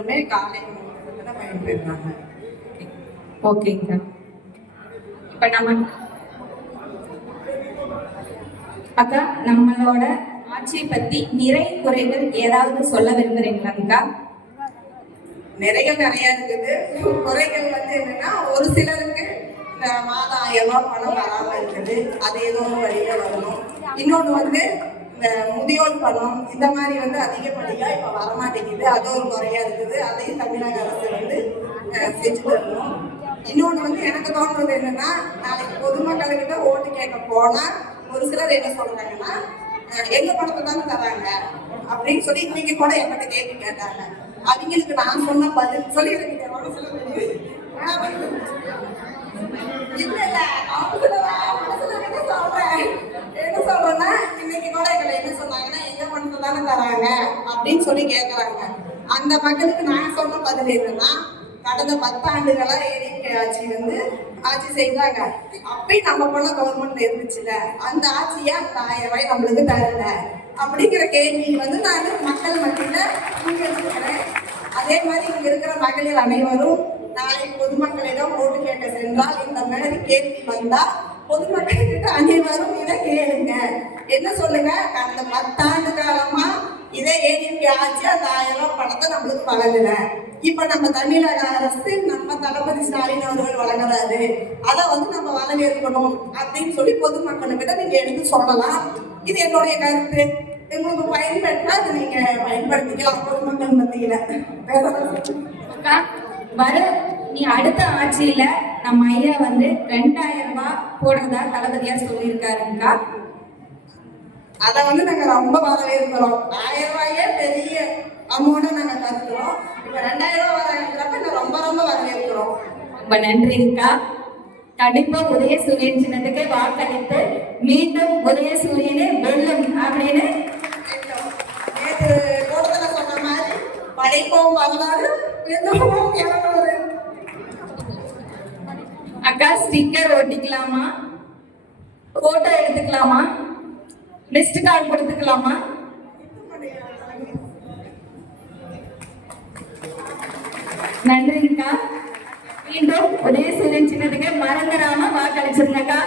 அனைவருமே காலை உணவுல பயன்பெறுறாங்க. ஓகேங்க. இப்ப நம்ம அக்கா நம்மளோட ஆட்சியை பத்தி நிறை குறைகள் ஏதாவது சொல்ல விரும்புறீங்களாக்கா? நிறைகள் நிறைய இருக்குது. குறைகள் என்னன்னா, ஒரு சிலருக்கு இந்த மாதம் 1000 ரூபாய் பணம் வராம இருக்குது, அது ஏதோ ஒரு வழியில வரணும். இன்னொன்று இந்த முதியோர் பணம் இந்த மாதிரி அதிகப்படியா இப்ப வரமாட்டேங்குது, அது ஒரு குறையா இருக்குது. அதையும் தமிழக அரசு செஞ்சு தரணும். இன்னொன்று எனக்கு தோன்றது என்னன்னா, நாளைக்கு பொதுமக்கள்கிட்ட ஓட்டு கேட்க போனா ஒரு சிலர் என்ன சொல்றாங்கன்னா, எங்க பணத்தை தானே தராங்க அப்படின்னு சொல்லி இன்னைக்கு கூட என்கிட்ட கேள்வி கேட்டாங்க. அவங்களுக்கு நான் சொன்ன பதில் சொல்லி இல்ல சொல்றேன். என்ன சொல்றேன்னா, இன்னைக்கு கூட எங்களை என்ன சொன்னாங்கன்னா, எங்க பணத்தை தானே தராங்க அப்படின்னு சொல்லி கேட்கறாங்க. அந்த மக்களுக்கு நான் சொன்ன பதில் என்னன்னா, கடந்த 10 ஆண்டுகளா ஏடிஎம்கே ஆட்சி ஆட்சி செய்தாங்க. அப்பயும் நம்ம போல கவர்மெண்ட் இருந்துச்சுல, அந்த ஆட்சியா 1000 ரூபாய் நம்மளுக்கு தரல அப்படிங்கிற கேள்வி நான் மக்கள் மத்தியில வச்சிருக்கிறேன். அதே மாதிரி இங்க இருக்கிற மகளிர் அனைவரும் நாளை பொதுமக்களிடம் ஓட்டு கேட்க சென்றால் இந்த மாதிரி கேள்வி வந்தா பொதுமக்கள் அனைவரும் இதை கேளுங்க. என்ன சொல்லுங்க, கடந்த 10 ஆண்டு காலமா இதே ஏடிஎம்கே ஆட்சி அந்த 1000 ரூபாய் பணத்தை நம்மளுக்கு வழங்கல. இப்ப நம்ம தமிழக அரசு நம்ம தளபதி ஸ்டாலின் அவர்கள் வழங்குறாரு, அதை நம்ம வரவேற்கணும் அப்படின்னு சொல்லி பொதுமக்களுக்கிட்ட நீங்க எடுத்து சொல்லலாம். இது என்னுடைய கருத்து. உங்களுக்கு பயன்படுத்தா அது நீங்க பயன்படுத்திக்கலாம் பொதுமக்கள் மத்தியில. நீ அடுத்த ஆட்சியில நம்ம ஐயா 2000 ரூபாய் போடுறதா தளபதியா சொல்லியிருக்காருங்கக்கா. அதை நாங்க ரொம்ப வரவேற்கிறோம். 1000 ரூபாயே பெரிய அமௌண்ட் நாங்க கருத்துறோம். இப்ப 2000 ரூபாய் வரங்கிறப்ப ரொம்ப ரொம்ப வரவேற்கிறோம். ரொம்ப நன்றிங்கக்கா. கண்டிப்பா உதயசூரியன் சின்னத்துக்கு வாக்களித்து மீண்டும் உதயசூரியனே வெல்லும் அப்படின்னு நேற்று கூட்டத்துல சொன்ன மாதிரி படைப்போம் வரலாறு. அக்கா ஸ்டிக்கர் ஒட்டிக்கலாமா, போட்டோ எடுத்துக்கலாமா, மிஸ்டு கால் கொடுத்துக்கலாமா? நன்றிங்கக்கா. மீண்டும் உதயசூரியன் சின்னத்துக்கு மறந்துடாம வாக்களிச்சிருங்கக்கா.